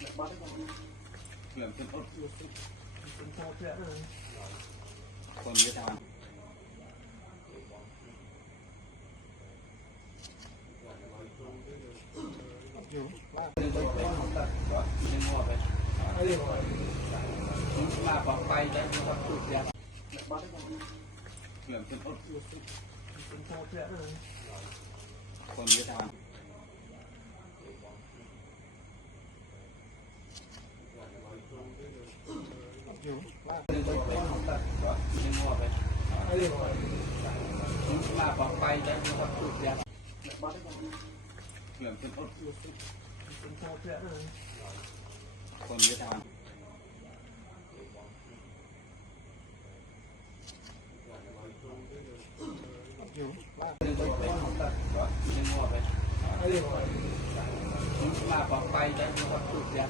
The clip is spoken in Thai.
เหลืองเป็นต้นคนเยอะจังมาปอกไปได้มีความสุขเยอะเหลืองเป็นต้นคนเยอะจังมาปอกไปได้มีความสุขเยอะเหลืองเป็นต้นคนเยอะจังมาปอกไปได้มีความสุขเยอะ